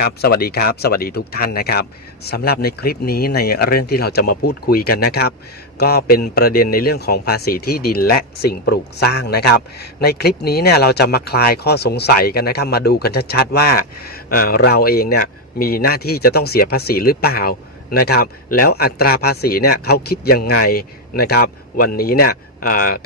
ครับสวัสดีครับ สวัสดีทุกท่านนะครับสำหรับในคลิปนี้ในเรื่องที่เราจะมาพูดคุยกันนะครับ ก็เป็นประเด็นในเรื่องของภาษีที่ดินและสิ่งปลูกสร้างนะครับ ในคลิปนี้เนี่ยเราจะมาคลายข้อสงสัยกันนะครับ มาดูกันชัดๆว่าเเราเองเนี่ยมีหน้าที่จะต้องเสียภาษีหรือเปล่า นะครับแล้วอัตราภาษีเนี่ยเขาคิดยังไงนะครับวันนี้เนี่ย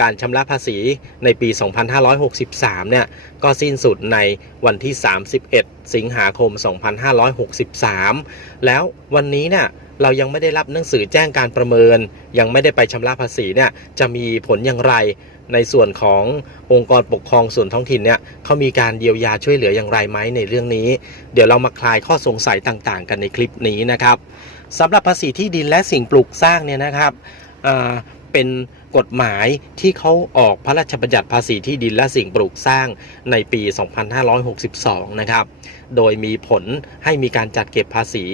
การชำระภาษีในปี 2563 เนี่ยก็สิ้นสุดในวันที่ 31 สิงหาคม 2563 แล้ววันนี้เนี่ยเรายังไม่ได้รับหนังสือแจ้งการประเมิน ยังไม่ได้ไปชำระภาษีเนี่ยจะมีผลอย่างไร ในส่วนขององค์กรปกครองส่วนท้องถิ่นเนี่ยเขามีการเยียวยาช่วยเหลืออย่างไรไหมในเรื่องนี้ เดี๋ยวเรามาคลายข้อสงสัยต่างๆ กันในคลิปนี้นะครับสำหรับภาษีที่ดินและสิ่งปลูกสร้างเนี่ยนะครับเป็น กฎหมายที่เขาออกพระราชบัญญัติภาษีที่ดินและสิ่งปลูกสร้างในปี 2562 นะครับ โดยมีผลให้มีการจัดเก็บภาษี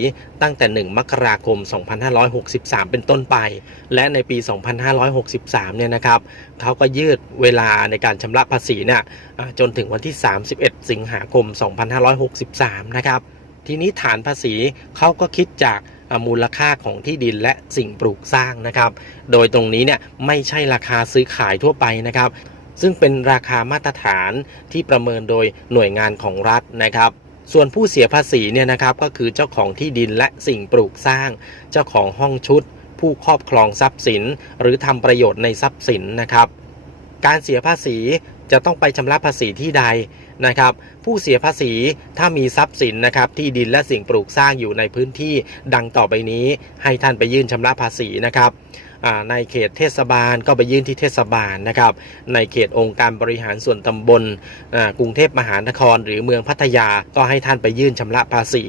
ตั้งแต่ 1 มกราคม 2563 เป็นต้นไป และในปี 2563 เนี่ยนะครับ เขาก็ยืดเวลาในการชำระภาษีเนี่ยจนถึงวันที่ 31 สิงหาคม 2563 นะครับ ทีนี้ฐานภาษีเขาก็คิดจาก มูลค่าของที่ดินและสิ่งปลูกสร้างนะครับ โดยตรงนี้เนี่ยไม่ใช่ราคาซื้อขายทั่วไปนะครับ ซึ่งเป็นราคามาตรฐานที่ประเมินโดยหน่วยงานของรัฐนะครับส่วนผู้เสียภาษีเนี่ยนะครับก็คือเจ้าของที่ดินและสิ่งปลูกสร้าง เจ้าของห้องชุด ผู้ครอบครองทรัพย์สิน หรือทำประโยชน์ในทรัพย์สินนะครับ การเสียภาษีจะต้องไปชำระภาษีที่ใดนะครับ ผู้เสียภาษีถ้ามีทรัพย์สินนะครับ ที่ดินและสิ่งปลูกสร้างอยู่ในพื้นที่ดังต่อไปนี้ ให้ท่านไปยื่นชำระภาษีนะครับในเขตเทศบาลก็ไปยื่นที่เทศบาลนะครับ ในเขตองค์การบริหารส่วนตำบลกรุงเทพมหานคร หรือเมืองพัทยาก็ให้ท่านไปยื่นชำระภาษี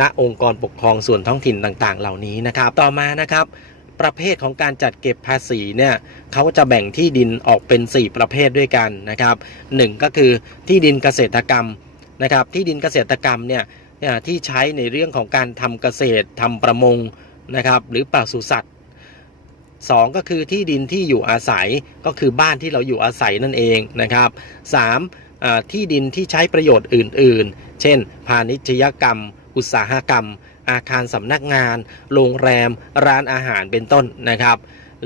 ณองค์กรปกครองส่วนท้องถิ่นต่างๆ เหล่านี้นะครับ ต่อมานะครับ ประเภทของการจัดเก็บภาษีเนี่ยเขาจะแบ่งที่ดินออกเป็น 4 ประเภทด้วยกันนะครับหนึ่งก็คือที่ดินเกษตรกรรมนะครับ ที่ดินเกษตรกรรมเนี่ยที่ใช้ในเรื่องของการทำเกษตรทำประมงนะครับหรือปศุสัตว์สองก็คือที่ดินที่อยู่อาศัยก็คือบ้านที่เราอยู่อาศัยนั่นเองนะครับสามที่ดินที่ใช้ประโยชน์อื่น ๆ เช่น พาณิชยกรรม อุตสาหกรรม อาคารสำนักงาน โรงแรม ร้านอาหารเป็นต้นนะครับ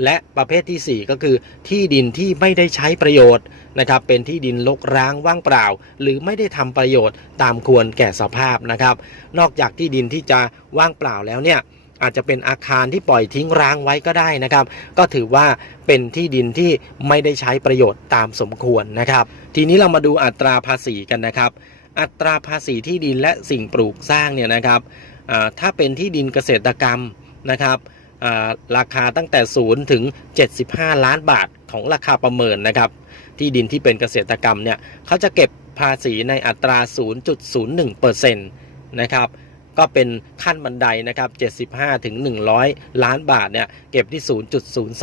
และประเภทที่ 4 ก็คือที่ดินที่ไม่ได้ใช้ประโยชน์นะครับ เป็นที่ดินรกร้างว่างเปล่า หรือไม่ได้ทำประโยชน์ตามควรแก่สภาพนะครับ นอกจากที่ดินที่จะว่างเปล่าแล้วเนี่ยอาจจะเป็นอาคารที่ปล่อยทิ้งร้างไว้ก็ได้นะครับ ก็ถือว่าเป็นที่ดินที่ไม่ได้ใช้ประโยชน์ตามสมควรนะครับ ทีนี้เรามาดูอัตราภาษีกันนะครับ อัตราภาษีที่ดินและสิ่งปลูกสร้างเนี่ยนะครับ ถ้าเป็นที่ดินเกษตรกรรมนะครับราคาตั้งแต่ 0 ถึง 75 ล้านบาทของราคาประเมินนะครับ ที่ดินที่เป็นเกษตรกรรมเนี่ยเขาจะเก็บภาษีในอัตรา 0.01%นะครับ ก็เป็นขั้นบันไดนะครับ 75 ถึง 100 ล้านบาทเนี่ยเก็บที่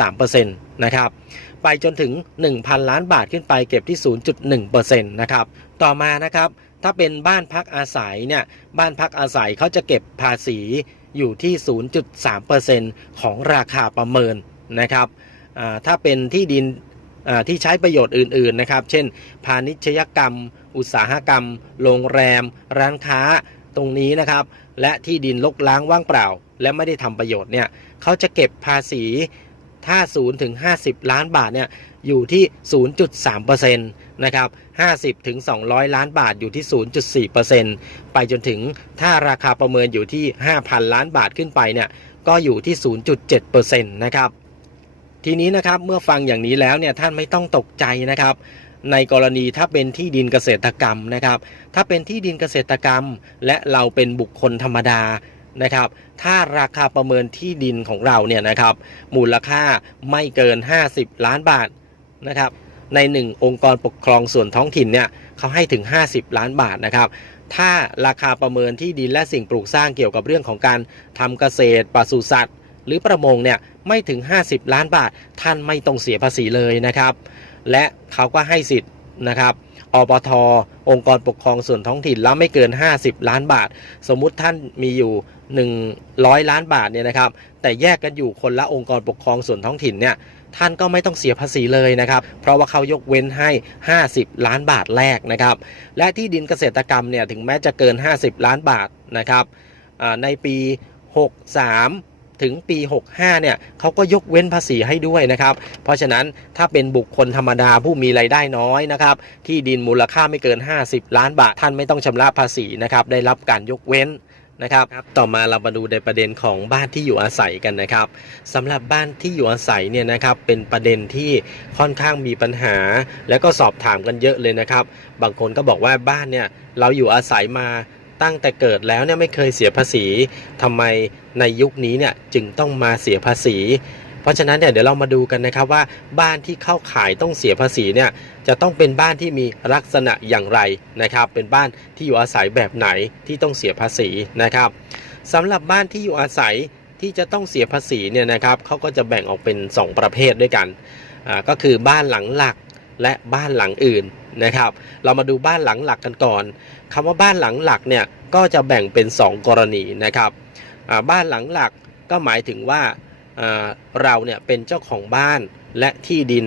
0.03%นะครับ ไปจนถึง 1,000 ล้านบาทขึ้นไปเก็บที่ 0.1%นะครับ ต่อมานะครับ ถ้าเป็นบ้านพักอาศัยเนี่ยบ้านพักอาศัยเขาจะเก็บภาษีอยู่ที่ 0.3%ของราคาประเมินนะครับถ้าเป็นที่ดินที่ใช้ประโยชน์อื่นๆนะครับ เช่น พาณิชยกรรม อุตสาหกรรม โรงแรม ร้านค้าตรงนี้นะครับ และที่ดินลกล้างว่างเปล่า และไม่ได้ทำประโยชน์เนี่ยเขาจะเก็บภาษี ถ้า 0 ถึง 50 ล้านบาทเนี่ยอยู่ที่ 0.3%นะครับ 50 ถึง 200 ล้านบาทอยู่ที่ 0.4%ไปจนถึงถ้าราคาประเมินอยู่ที่ 5,000 ล้านบาทขึ้นไปเนี่ยก็อยู่ที่ 0.7%นะครับ ทีนี้นะครับเมื่อฟังอย่างนี้แล้วเนี่ยท่านไม่ต้องตกใจนะครับในกรณีถ้าเป็นที่ดินเกษตรกรรมนะครับ ถ้าเป็นที่ดินเกษตรกรรม และเราเป็นบุคคลธรรมดา นะครับ ถ้าราคาประเมินที่ดินของเราเนี่ยนะครับ มูลค่าไม่เกิน 50 ล้านบาทนะครับ ใน 1 องค์กรปกครองส่วนท้องถิ่นเนี่ยเขาให้ถึง 50 ล้านบาทนะครับ ถ้าราคาประเมินที่ดินและสิ่งปลูกสร้างเกี่ยวกับเรื่องของการทำเกษตรปศุสัตว์ หรือประมงเนี่ยไม่ถึง 50 ล้านบาท ท่านไม่ต้องเสียภาษีเลยนะครับ และเขาก็ให้สิทธิ์นะครับ อปทองค์กรปกครองส่วนท้องถิ่นแล้วไม่เกิน 50 ล้านบาท สมมุติท่านมีอยู่ 100 ล้านบาทเนี่ยนะครับ แต่แยกกันอยู่คนละองค์กรปกครองส่วนท้องถิ่นเนี่ยท่านก็ไม่ต้องเสียภาษีเลยนะครับ เพราะว่าเขายกเว้นให้ 50 ล้านบาทแรกนะครับ และที่ดินเกษตรกรรมเนี่ยถึงแม้จะเกิน 50 ล้านบาทนะครับในปี 63 ถึงปี 65 เนี่ยเขาก็ยกเว้นภาษีให้ด้วยนะครับ เพราะฉะนั้นถ้าเป็นบุคคลธรรมดาผู้มีรายได้น้อยนะครับ ที่ดินมูลค่าไม่เกิน 50 ล้านบาท ท่านไม่ต้องชำระภาษีนะครับ ได้รับการยกเว้นนะครับต่อมาเรามาดูในประเด็นของบ้านที่อยู่อาศัยกันนะครับสำหรับบ้านที่อยู่อาศัยเนี่ยนะครับเป็นประเด็นที่ค่อนข้างมีปัญหา แล้วก็สอบถามกันเยอะเลยนะครับ บางคนก็บอกว่าบ้านเนี่ยเราอยู่อาศัยมา ตั้งแต่เกิดแล้วเนี่ยไม่เคยเสียภาษีทำไมในยุคนี้เนี่ยจึงต้องมาเสียภาษี เพราะฉะนั้นเนี่ยเดี๋ยวเรามาดูกันนะครับว่าบ้านที่เข้าขายต้องเสียภาษีเนี่ยจะต้องเป็นบ้านที่มีลักษณะอย่างไรนะครับ เป็นบ้านที่อยู่อาศัยแบบไหนที่ต้องเสียภาษีนะครับสำหรับบ้านที่อยู่อาศัยที่จะต้องเสียภาษีเนี่ยนะครับเขาก็จะแบ่งออกเป็น 2 ประเภทด้วยกันอ่าก็คือบ้านหลังหลักและบ้านหลังอื่น นะครับ เรามาดูบ้านหลังหลักกันก่อนคำว่าบ้านหลังหลักเนี่ยก็จะแบ่งเป็น 2 กรณีนะครับบ้านหลังหลักก็หมายถึงว่าอ่าเราเนี่ยเป็นเจ้าของบ้านและที่ดิน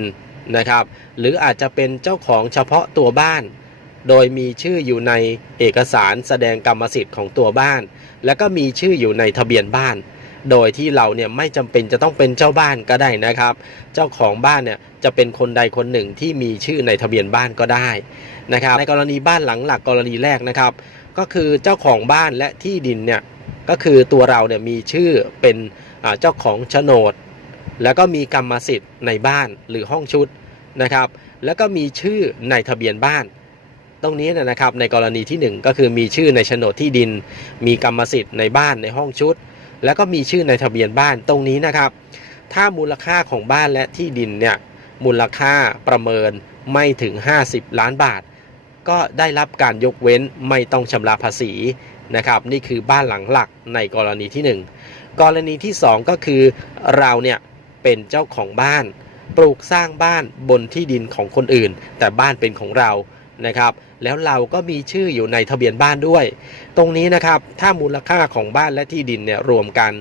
นะครับ หรืออาจจะเป็นเจ้าของเฉพาะตัวบ้าน โดยมีชื่ออยู่ในเอกสารแสดงกรรมสิทธิ์ของตัวบ้าน แล้วก็มีชื่ออยู่ในทะเบียนบ้าน โดยที่เราเนี่ยไม่จำเป็นจะต้องเป็นเจ้าบ้านก็ได้นะครับ เจ้าของบ้านเนี่ย จะเป็นคนใดคนหนึ่งที่มีชื่อในทะเบียนบ้านก็ได้นะครับ ในกรณีบ้านหลังหลักกรณีแรกนะครับ ก็คือเจ้าของบ้านและที่ดินเนี่ยก็คือตัวเราเนี่ยมีชื่อเป็นเจ้าของโฉนด แล้วก็มีกรรมสิทธิ์ในบ้านหรือห้องชุดนะครับ แล้วก็มีชื่อในทะเบียนบ้าน ตรงนี้นยนะครับในกรณีที่หนึ่งก็คือมีชื่อในโฉนดที่ดิน มีกรรมสิทธิ์ในบ้านในห้องชุด แล้วก็มีชื่อในทะเบียนบ้านตรงนี้นะครับ ถ้ามูลค่าของบ้านและที่ดินเนี่ย มูลค่าประเมินไม่ถึง 50 ล้านบาท ก็ได้รับการยกเว้นไม่ต้องชำระภาษีนะครับ นี่คือบ้านหลังหลักในกรณีที่ 1 กรณีที่ 2 ก็คือเราเนี่ยเป็นเจ้าของบ้าน ปลูกสร้างบ้านบนที่ดินของคนอื่น แต่บ้านเป็นของเรานะครับ แล้วเราก็มีชื่ออยู่ในทะเบียนบ้านด้วย ตรงนี้นะครับถ้ามูลค่าของบ้านและที่ดินเนี่ยรวมกัน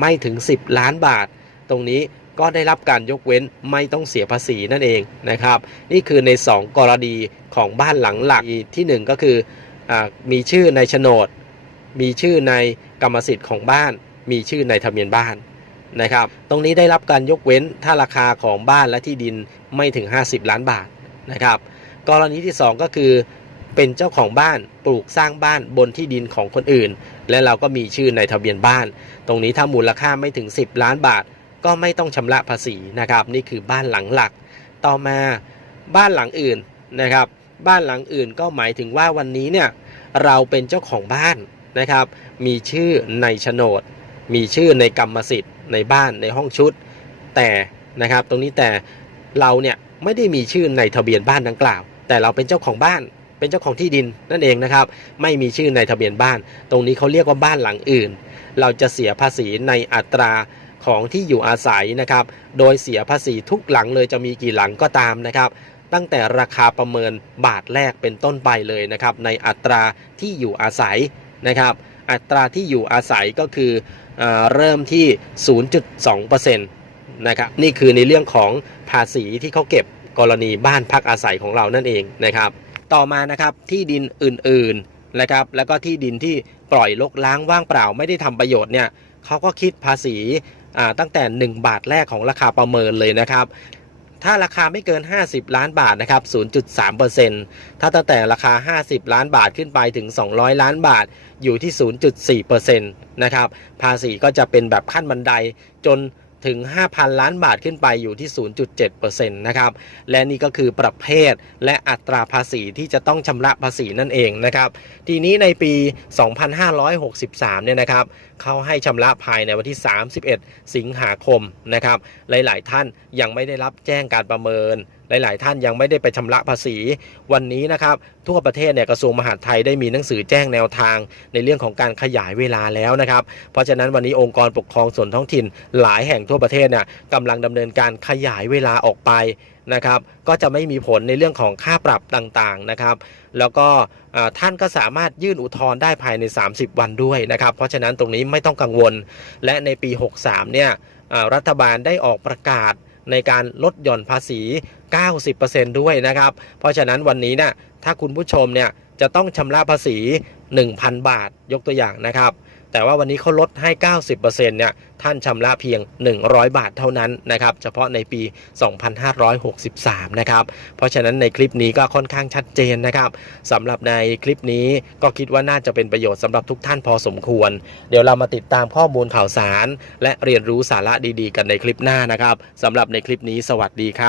ไม่ถึง 10 ล้านบาท ตรงนี้ ก็ได้รับการยกเว้นไม่ต้องเสียภาษีนั่นเองนะครับ นี่คือใน 2 กรณีของบ้านหลังหลักที่ 1 ก็คืออมีชื่อในโฉนด มีชื่อในกรรมสิทธิ์ของบ้าน มีชื่อในทะเบียนบ้านนะครับ ตรงนี้ได้รับการยกเว้นถ้าราคาของบ้านและที่ดินไม่ถึง 50 ล้านบาทนะครับ กรณีที่ 2 ก็คือเป็นเจ้าของบ้านปลูกสร้างบ้านบนที่ดินของคนอื่น และเราก็มีชื่อในทะเบียนบ้าน ตรงนี้ถ้ามูลค่าไม่ถึง 10 ล้านบาท ก็ไม่ต้องชำระภาษีนะครับ นี่คือบ้านหลังหลัก ต่อมาบ้านหลังอื่นนะครับ บ้านหลังอื่นก็หมายถึงว่าวันนี้เนี่ยเราเป็นเจ้าของบ้านนะครับ มีชื่อในโฉนด มีชื่อในกรรมสิทธิ์ในบ้านในห้องชุด แต่นะครับตรงนี้แต่เราเนี่ยไม่ได้มีชื่อในทะเบียนบ้านดังกล่าว แต่เราเป็นเจ้าของบ้านเป็นเจ้าของที่ดินนั่นเองนะครับ ไม่มีชื่อในทะเบียนบ้าน ตรงนี้เขาเรียกว่าบ้านหลังอื่น เราจะเสียภาษีในอัตรา ของที่อยู่อาศัยนะครับ โดยเสียภาษีทุกหลังเลยจะมีกี่หลังก็ตามนะครับ ตั้งแต่ราคาประเมินบาทแรกเป็นต้นไปเลยนะครับ ในอัตราที่อยู่อาศัยนะครับ อัตราที่อยู่อาศัยก็คือเอเริ่มที่ 0.2%นะครับนี่คือในเรื่องของภาษีที่เขาเก็บกรณีบ้านพักอาศัยของเรานั่นเองนะครับ ต่อมานะครับที่ดินอื่นๆนะครับ แล้วก็ที่ดินที่ปล่อยลกล้างว่างเปล่าไม่ได้ทำประโยชน์เนี่ยเขาก็คิดภาษี ตั้งแต่ 1 บาทแรกของราคาประเมินเลยนะครับถ้าราคาไม่เกิน 50 ล้านบาทนะครับ 0.3%ถ้าตั้งแต่ราคา 50 ล้านบาทขึ้นไปถึง 200 ล้านบาทอยู่ที่ 0.4%นะครับ ภาษีก็จะเป็นแบบขั้นบันไดจนถึง 5,000 ล้านบาทขึ้นไปอยู่ที่ 0.7%นะครับ และนี่ก็คือประเภทและอัตราภาษีที่จะต้องชำระภาษีนั่นเองนะครับ ทีนี้ในปี 2563 เนี่ยนะครับ เขาให้ชำระภายในวันที่ 31 สิงหาคมนะครับ หลาย ๆ ท่านยังไม่ได้รับแจ้งการประเมิน หลาย ๆ ท่านยังไม่ได้ไปชำระภาษี วันนี้นะครับ ทั่วประเทศเนี่ยกระทรวงมหาดไทยได้มีหนังสือแจ้งแนวทางในเรื่องของการขยายเวลาแล้วนะครับ เพราะฉะนั้นวันนี้องค์กรปกครองส่วนท้องถิ่น หลายแห่งทั่วประเทศเนี่ยกำลังดำเนินการขยายเวลาออกไป นะครับก็จะไม่มีผลในเรื่องของค่าปรับต่างๆนะครับ แล้วก็ท่านก็สามารถยื่นอุทธรณ์ได้ภายใน 30 วันด้วยนะครับ เพราะฉะนั้นตรงนี้ไม่ต้องกังวล และในปี 63 เนี่ยรัฐบาลได้ออกประกาศในการลดหย่อนภาษี 90%ด้วยนะครับ เพราะฉะนั้นวันนี้เนี่ยถ้าคุณผู้ชมเนี่ยจะต้องชำระภาษี 1,000 บาทยกตัวอย่างนะครับ แต่ว่าวันนี้เขาลดให้ 90%เนี่ยท่านชำระเพียง 100 บาทเท่านั้นนะครับเฉพาะในปี 2563 นะครับเพราะฉะนั้นในคลิปนี้ก็ค่อนข้างชัดเจนนะครับสำหรับในคลิปนี้ก็คิดว่าน่าจะเป็นประโยชน์สำหรับทุกท่านพอสมควร เดี๋ยวเรามาติดตามข้อมูลข่าวสาร และเรียนรู้สาระดีๆ กันในคลิปหน้านะครับสำหรับในคลิปนี้สวัสดีครับ